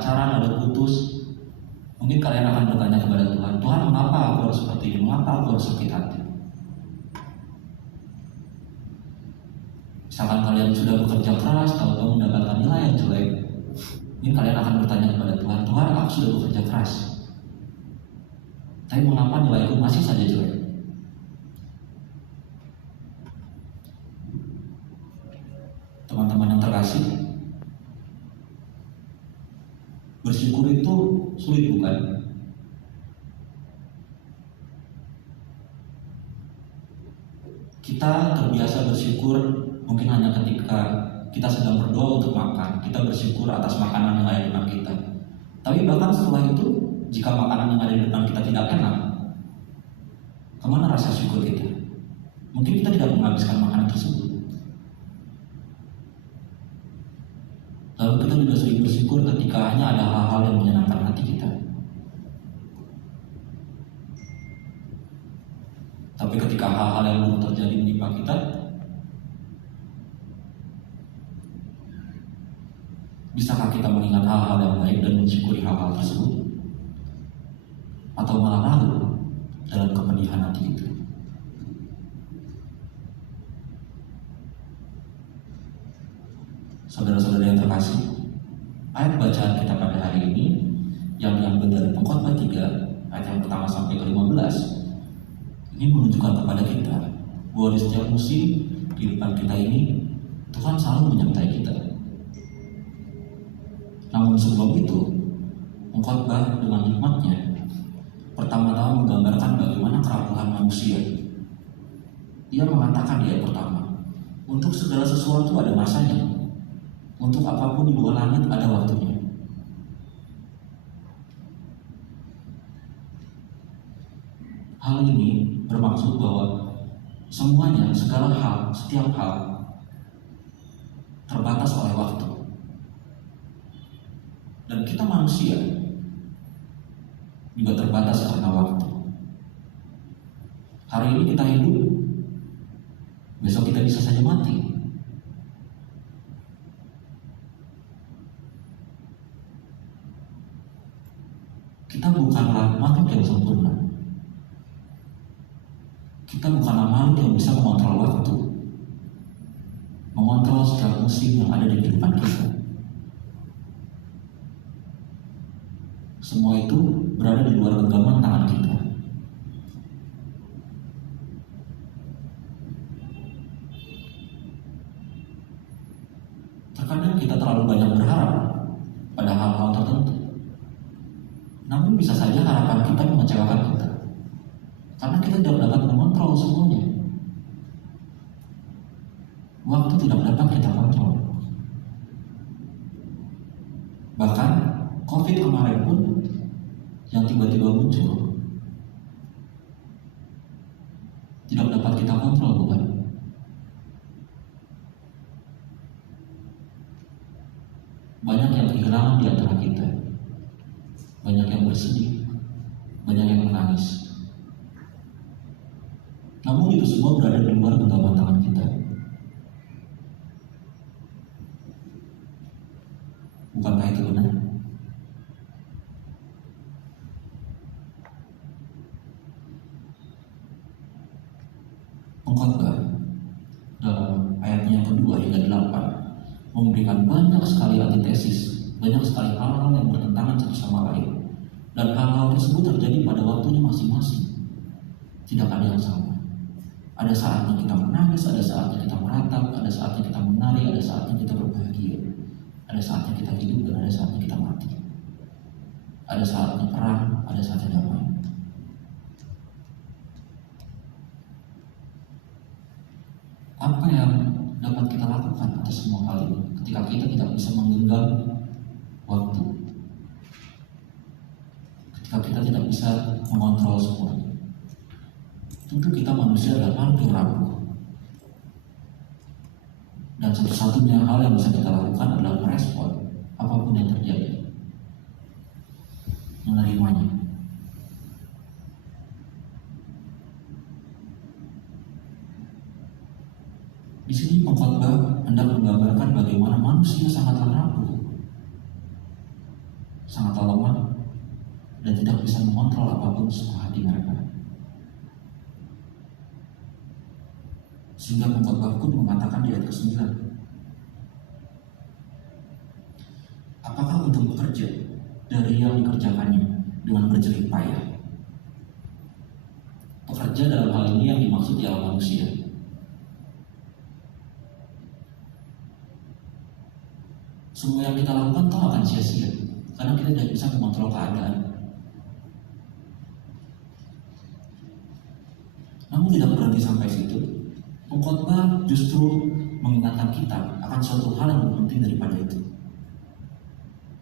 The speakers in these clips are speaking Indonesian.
pacaran lalu putus, mungkin kalian akan bertanya kepada Tuhan, Tuhan, mengapa aku harus seperti ini? Mengapa aku harus sakit hati? Misalkan kalian sudah bekerja keras, tahu-tahu mendapatkan nilai yang jelek, mungkin kalian akan bertanya kepada Tuhan, Tuhan, aku sudah bekerja keras, tapi mengapa nilaiku masih saja jelek? Teman-teman yang terkasih, bersyukur itu sulit bukan? Kita terbiasa bersyukur mungkin hanya ketika kita sedang berdoa untuk makan, kita bersyukur atas makanan yang ada di depan kita. Tapi bahkan setelah itu, jika makanan yang ada di depan kita tidak enak, kemana rasa syukur kita? Mungkin kita tidak menghabiskan makanan tersebut. Lalu kita juga sering bersyukur ketika hanya ada hal-hal yang menyenangkan hati kita. Tapi ketika hal-hal yang belum terjadi menimpa kita, bisakah kita mengingat hal-hal yang baik dan mensyukuri hal-hal tersebut? Atau malah larut dalam kepedihan hati itu? Saudara-saudara yang terkasih, ayat bacaan kita pada hari ini yang diambil dari Pengkhotbah 3 ayat yang pertama sampai ke-15 ini menunjukkan kepada kita bahwa di setiap musim kehidupan kita ini Tuhan selalu menyertai kita. Namun sebelum itu, Pengkhotbah dengan hikmatnya pertama-tama menggambarkan bagaimana kerapuhan manusia. Ia mengatakan di ayat pertama, untuk segala sesuatu ada masanya, untuk apapun di bawah langit ada waktunya. Hal ini bermaksud bahwa semuanya, segala hal, setiap hal terbatas oleh waktu. Dan kita manusia juga terbatas karena waktu. Hari ini kita hidup, besok kita bisa saja mati. Kita bukanlah makhluk yang sempurna. Kita bukanlah makhluk yang bisa mengontrol waktu, mengontrol setiap musim yang ada di kehidupan kita. Semua itu berada di luar genggaman tangan kita. Terkadang kita terlalu banyak berharap pada hal-hal tertentu. Namun bisa saja harapan kita mengecewakan kita, karena kita tidak dapat mengontrol semuanya. Waktu tidak dapat kita kontrol. Bahkan COVID kemarin pun yang tiba-tiba muncul tidak dapat kita kontrol, bukan? Banyak yang kehilangan di antara kita. Banyak yang bersedih, banyak yang menangis. Namun itu semua berada di luar genggaman tangan kita. Bukankah itu benar? Pengkhotbah dalam ayatnya yang kedua hingga 8 memberikan banyak sekali antitesis, banyak sekali hal-hal yang bertentangan satu sama lain, dan hal-hal tersebut terjadi pada waktunya masing-masing. Tidak ada yang sama. Ada saatnya kita menangis, ada saatnya kita meratap, ada saatnya kita menari, ada saatnya kita berbahagia, ada saatnya kita hidup, dan ada saatnya kita mati. Ada saatnya perang, ada saatnya damai. Apa yang dapat kita lakukan atas semua hal ini ketika kita tidak bisa menggenggam waktu, ketika kita tidak bisa mengontrol semuanya? Tentu kita manusia adalah makhluk yang rapuh, dan satu-satunya hal yang bisa kita lakukan adalah merespon apapun yang terjadi, menerimanya. Di sini Pengkhotbah hendak menggambarkan bagaimana manusia sangatlah rapuh. sangatlah lemah dan tidak bisa mengontrol apapun suka hati mereka. Sehingga pengkhotbah pun mengatakan di ayat ke-9, apakah untuk bekerja dari yang dikerjakannya dengan berjerih payah? Pekerja dalam hal ini yang dimaksud ialah manusia. Semua yang kita lakukan tahu akan sia-sia karena kita tidak bisa mengontrol keadaan. Namun tidak berhenti sampai situ. Pengkhotbah justru mengingatkan kita akan suatu hal yang lebih penting daripada itu,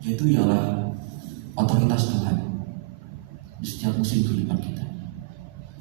yaitu ialah otoritas Tuhan di setiap musim kehidupan kita,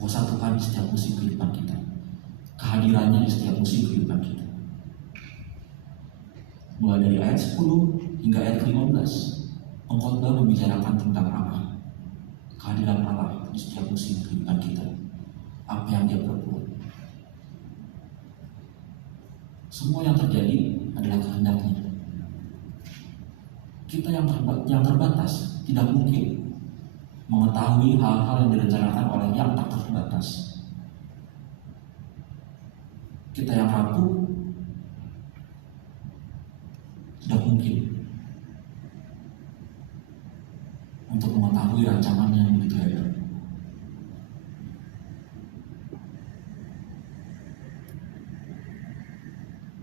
kuasa Tuhan di setiap musim kehidupan kita, kehadirannya di setiap musim kehidupan kita. Mulai dari ayat 10 hingga ayat 15, pengkhotbah membicarakan tentang Allah, kehadiran Allah di setiap musim kehidupan kita, apa yang Dia perbuat. Semua yang terjadi adalah kehendak-Nya. Kita yang terbatas tidak mungkin mengetahui hal-hal yang direncanakan oleh yang tak terbatas. Kita yang rapuh tidak mungkin untuk mengetahui rancangannya yang begitu hebat.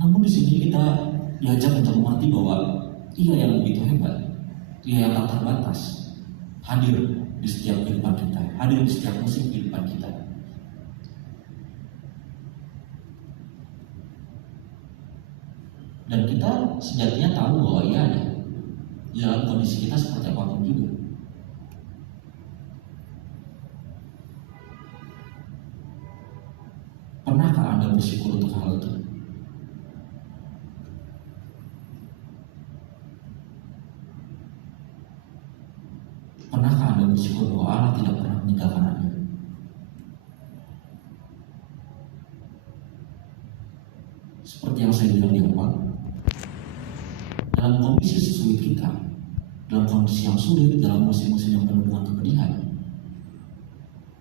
Namun di sini kita diajak untuk mengerti bahwa Ia yang begitu hebat, Ia yang tak terbatas, hadir di setiap kehidupan kita, hadir di setiap musim kehidupan kita. Dan kita sejatinya tahu bahwa Ia ada di dalam kondisi kita seperti apapun juga. Pernahkah Anda bersyukur untuk hal itu? Pernahkah Anda bersyukur bahwa Allah tidak pernah meninggalkan Anda? Seperti yang saya bilang di awal, dalam kondisi sulit kita, dalam kondisi yang sulit, dalam musim-musim yang penuh dengan kepedihan,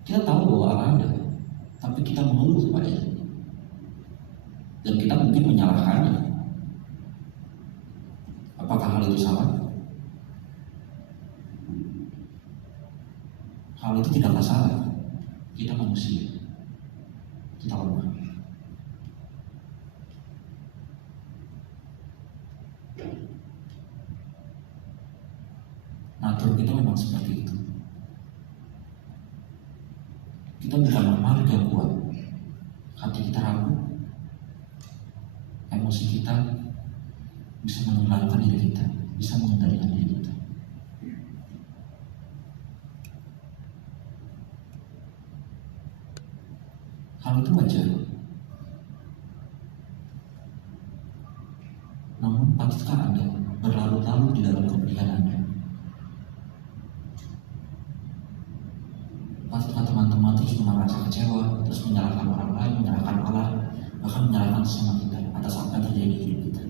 kita tahu bahwa Allah ada, tapi kita mengeluh kepadanya, dan kita mungkin menyalahkannya. Apakah hal itu salah? Hal itu tidak masalah. Kita manusia, kita lemah. Natur kita memang seperti itu. Kita bukan makhluk yang kuat. Hati kita rapuh, emosi kita bisa mengendalikan diri kita, bisa mengendalikan diri kita. Hal itu wajar. Namun patutkah Anda berlarut-larut di dalam kepedihan Anda? Patutkah teman-teman terus merasa kecewa, terus menyalahkan orang lain, menyalahkan Allah, bahkan menyalahkan sesama kita atas apa yang terjadi di hidup kita?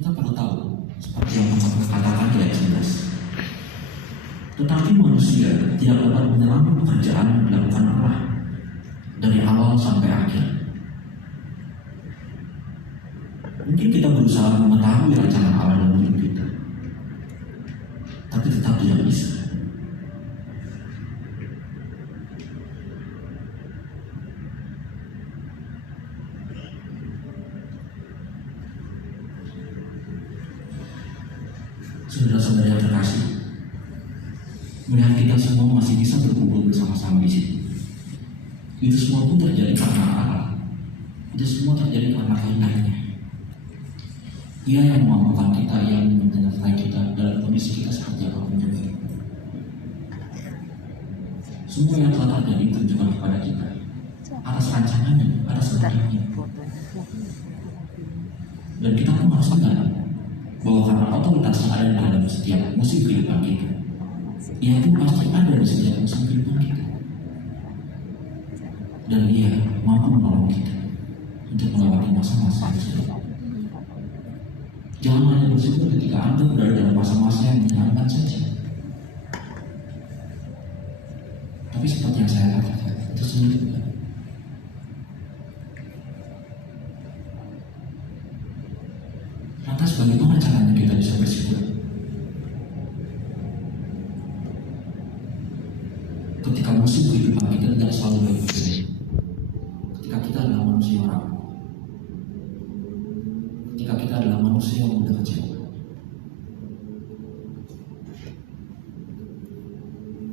Kita perlu tahu, seperti yang Paulus katakan di ayat 11, tetapi manusia tidak dapat menyelami pekerjaan yang dilakukan Allah dari awal sampai akhir. Mungkin kita berusaha mengetahui rencana Allah dalam hidup kita, tapi tetap tidak bisa. Saudara-saudara yang terkasih, melihat kita semua masih bisa berkumpul bersama-sama di sini, itu semua pun terjadi karena Allah. Itu semua terjadi karena kehendaknya. Ia yang memampukan kita, yang menyertai kita dalam kondisi kita seperti apapun juga. Semua yang telah terjadi tunjukkan kepada kita atas rancangannya, atas kehendaknya. Dan kita pun harus ingat bahwa karena otoritas yang ada dalam setiap musim kehidupan kita, Ia pun pasti ada di setiap musim kehidupan kita, dan Ia mampu menolong kita untuk masa-masa yang sulit. Jangan hanya bersyukur ketika Anda berada dalam masa-masa yang menyenangkan saja. Tapi seperti yang saya katakan, itu sulit juga. Lantas bagaimana caranya kita bisa bersyukur? Ketika musuh kehidupan kita tidak selalu baik-baik, ketika kita adalah manusia yang rapuh, ketika kita adalah manusia yang mudah kecewa,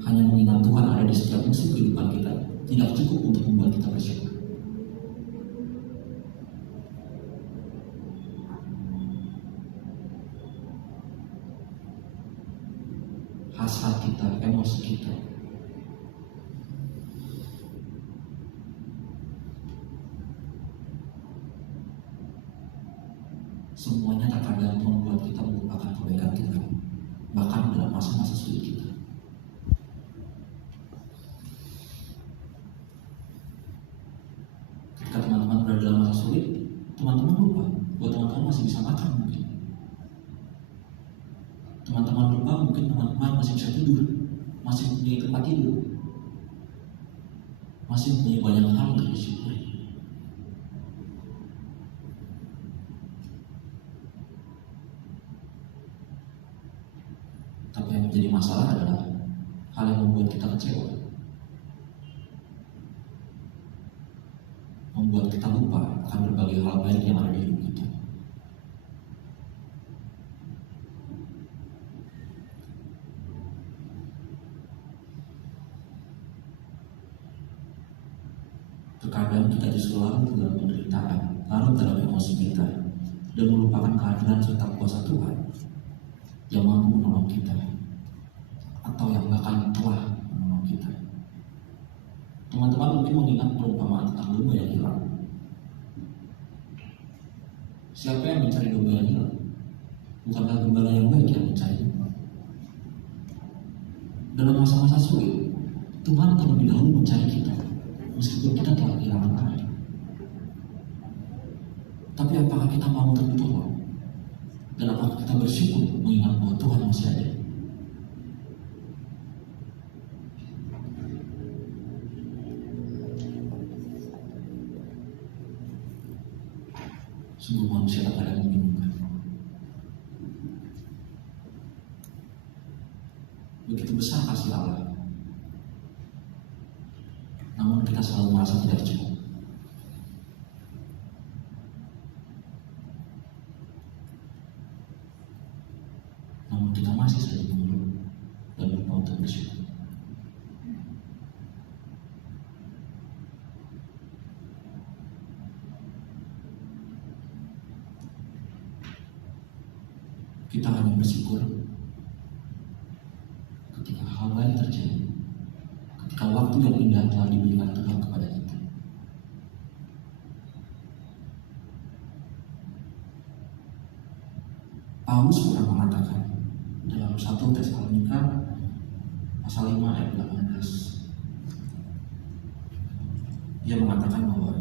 hanya mengingat Tuhan ada di setiap musuh kehidupan kita tidak cukup untuk membuat kita bersyukur. Hasrat kita, emosi kita, semuanya terkadang membuat kita melupakan kebaikan Tuhan, bahkan dalam masa-masa sulit kita. Ketika teman-teman berada dalam masa sulit, teman-teman lupa bahwa teman-teman masih bisa makan mungkin. Teman-teman lupa mungkin teman-teman masih bisa tidur, masih mempunyai tempat tidur, masih mempunyai banyak hal untuk disyukuri. Tapi yang menjadi masalah adalah hal yang membuat kita kecewa, membuat kita lupa akan berbagai hal baik yang ada di hidup kita. Terkadang kita justru larut dalam penderitaan, larut dalam emosi kita, dan melupakan kehadiran serta kuasa Tuhan yang mampu menolong kita, atau yang bahkan telah menolong kita. Teman-teman mungkin mengingat perumpamaan tentang domba yang hilang. Siapa yang mencari domba yang hilang? Bukankah gembala yang baik yang mencari? Dalam masa-masa sulit, Tuhan terlebih dahulu mencari kita, meskipun kita telah kehilangan arah. Tapi apakah kita mau tertolong? Dan apakah kita bersyukur mengingat bahwa Tuhan masih ada? Sungguh manusia terkadang membingungkan. Begitu besar kasih Allah, namun kita selalu merasa tidak cukup. Namun kita masih saja mengeluh dan lupa untuk bersyukur. Kita hanya bersyukur ketika hal lain terjadi, ketika waktu yang indah telah diberikan Tuhan kepada kita. Paulus pernah mengatakan dalam 1 Tesalonika pasal 5 ayat 18. Dia mengatakan bahwa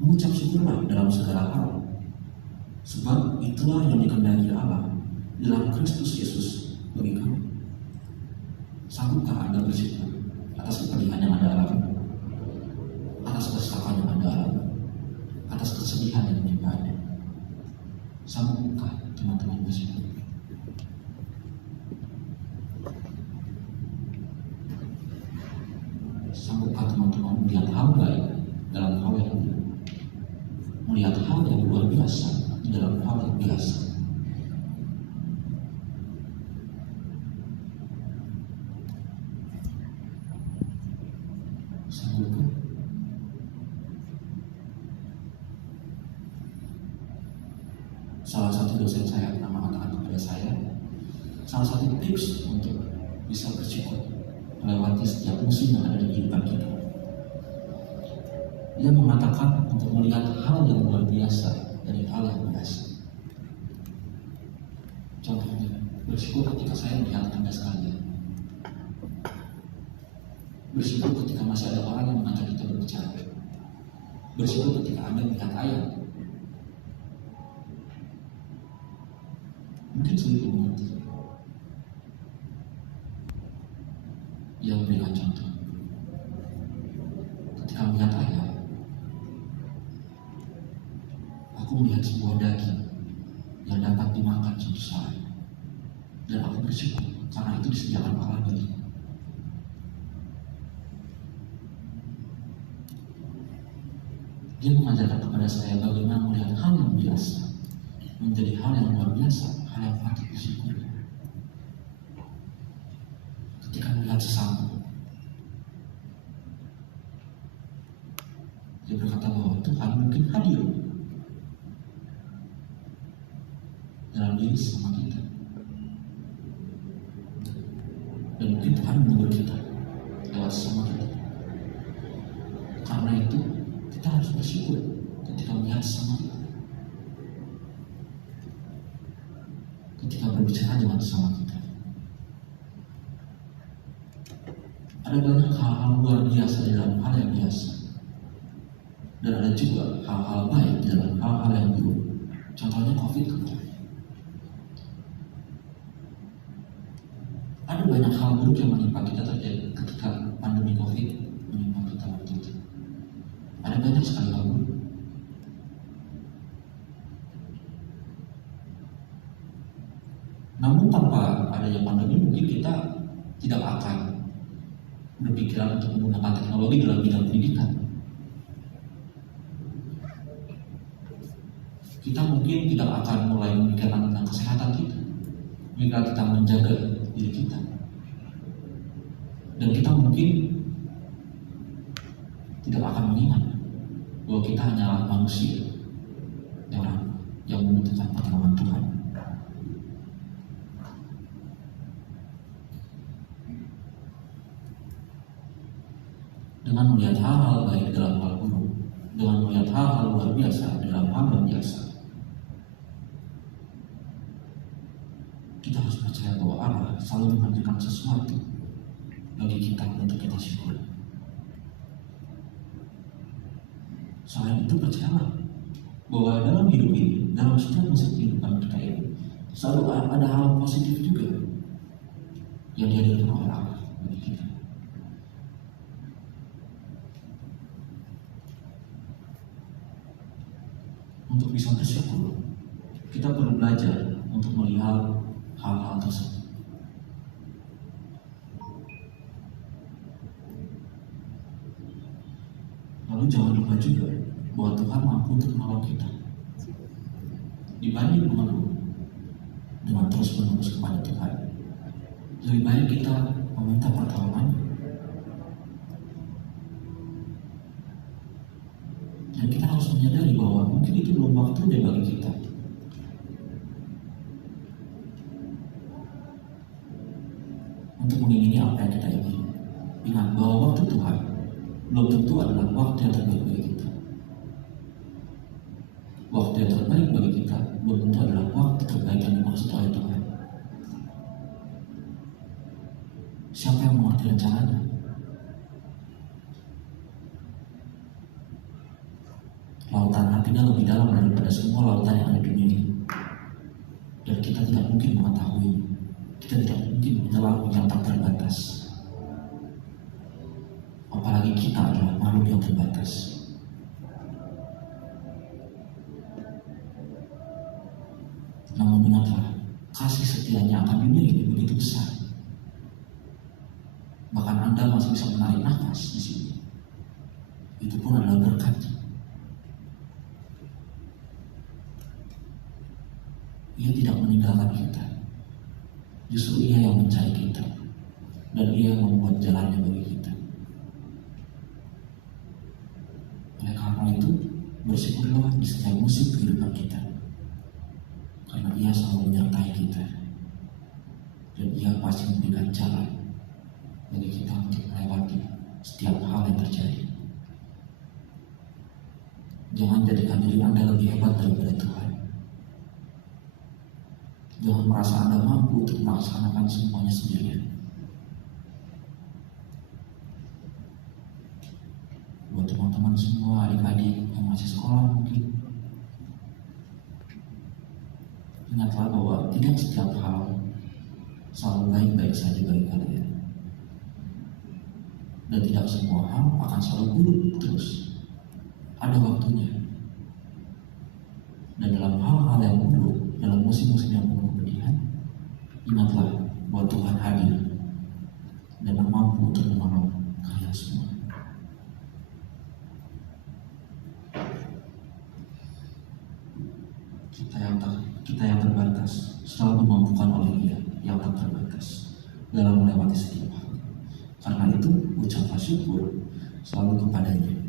mengucap syukurlah dalam segala hal, sebab itulah yang dikehendaki Allah dalam Kristus Yesus bagi kamu. Sanggupkah Anda bersyukur atas kepedihan yang Anda alami, atas kesesakan yang Anda alami, atas kesedihan yang menimpa Anda? Sanggupkah teman-teman bersyukur? Sanggupkah teman-teman melihat hal baik dalam hal yang buruk, melihat hal yang luar biasa dalam hal yang biasa? Sanggupkah? Salah satu dosen saya pernah mengatakan kepada saya, salah satu tips untuk bisa bersyukur melewati setiap musim yang ada di kehidupan kita. Dia mengatakan untuk melihat hal yang luar biasa dari hal yang biasa. Contohnya, bersyukur ketika saya melihat Anda sekalian. Bersyukur ketika masih ada orang yang mengajak kita berbicara. Bersyukur ketika Anda melihat ayam. mungkin sulit dimengerti. Ia memberikan contoh. Ketika melihat ayam, aku melihat sebuah daging yang dapat dimakan suatu saat, dan aku bersyukur karena itu disediakan Allah bagiku. Dia mengajarkan kepada saya bagaimana melihat hal yang biasa menjadi hal yang luar biasa, hal yang patut disyukuri. Ketika melihat sesama, dia berkata bahwa Tuhan mungkin hadir dalam diri sama kita, dan mungkin Tuhan menegur kita lewat sesama kita. Karena itu kita harus bersyukur ketika melihat sesama kita, ketika berbicara dengan sesama kita. Ada banyak hal-hal luar biasa dalam hal yang biasa, dan ada juga hal-hal baik dalam hal-hal yang buruk. Contohnya COVID kemarin. Ada banyak hal buruk yang menimpa kita terjadi ketika pandemi COVID menimpa kita waktu itu. Ada banyak sekali hal buruk. Namun tanpa adanya pandemi mungkin kita tidak akan berpikiran untuk menggunakan teknologi dalam bidang pendidikan. Kita mungkin tidak akan mulai memikirkan tentang kesehatan kita jika kita menjaga diri kita. Dan kita mungkin tidak akan mengingat bahwa kita hanyalah manusia yang membutuhkan pertolongan Tuhan. Dengan melihat hal-hal baik dalam hal buruk, dengan melihat hal-hal luar biasa dalam hal yang biasa, kita harus percaya bahwa Allah selalu menghadirkan sesuatu bagi kita untuk kita syukur. Selain itu percayalah bahwa dalam hidup ini, dalam setiap masa kehidupan kita ini, selalu ada hal positif juga yang dihadirkan oleh Allah bagi kita. Untuk bisa bersyukur, kita perlu belajar untuk melihat hal-hal tersebut. Lalu jangan lupa juga bahwa Tuhan mampu untuk menolong kita. Dibanding mengeluh dengan terus-menerus kepada Tuhan, lebih baik kita meminta pertolongan. Dan kita harus menyadari bahwa mungkin itu belum waktunya bagi kita. Untuk mengingini apa yang kita ingin. Ingat bahwa waktu Tuhan belum tentu adalah waktu yang terbaik bagi kita. Waktu yang terbaik bagi kita belum tentu adalah waktu terbaik yang dimaksud oleh Tuhan. Siapa yang mengerti rencananya? Lautan hatinya lebih dalam daripada semua lautan yang ada di dunia ini. Dan kita tidak mungkin mengetahui. Kita tidak mungkin menyelam yang tak terbatas. Apalagi kita adalah makhluk yang terbatas. Namun ingatlah, kasih setianya akan dunia ini begitu besar. Bahkan Anda masih bisa menarik nafas di sini. Itu pun adalah berkat. Ia tidak meninggalkan kita. Justru Ia yang mencari kita, dan Ia membuat jalannya bagi kita. Oleh karena itu, bersyukurlah di setiap musim kehidupan kita, karena Ia selalu menyertai kita, dan Ia pasti memberikan jalan bagi kita untuk melewati setiap hal yang terjadi. Jangan jadikan diri Anda lebih hebat daripada Tuhan. Jangan merasa Anda mampu untuk melaksanakan semuanya sendirian. Buat teman-teman semua, adik-adik yang masih sekolah mungkin, ingatlah bahwa tidak setiap hal selalu baik-baik saja bagi kalian. Dan tidak semua hal akan selalu buruk terus. Ada waktunya. Dan dalam hal-hal yang buruk, dalam musim-musim yang penuh kepedihan, ingatlah bahwa Tuhan hadir dan mampu untuk menolong kalian semua. Kita yang terbatas selalu dimampukan oleh Dia yang tak terbatas dalam melewati setiap hal. Karena itu, ucaplah syukur selalu kepadanya.